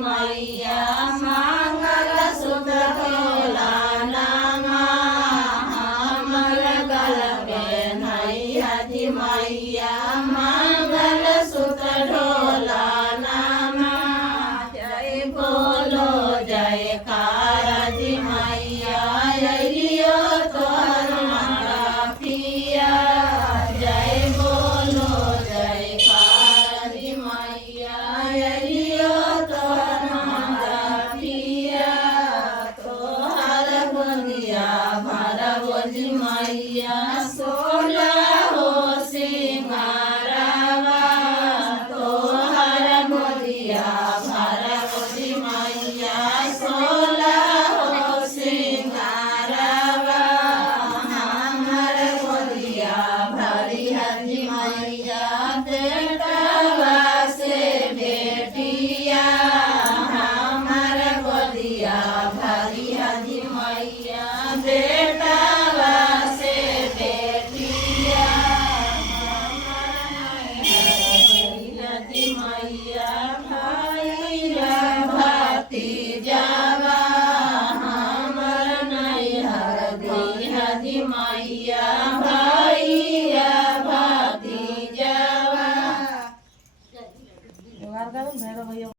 मैया मंगल सूत्र खोला नामा हमर गल में नैया जी मैया मंगल सूत्र ढोला नामा जय बोलो जय कार जी मैया अइयो तोहर माता पिया जय बोलो जय कार जी मैया अइयो तोहर माता पिया तोहर गोदिया भरबो जी मैया सोला हो सिंगारवा तोहर गोदिया भरबो जी मैया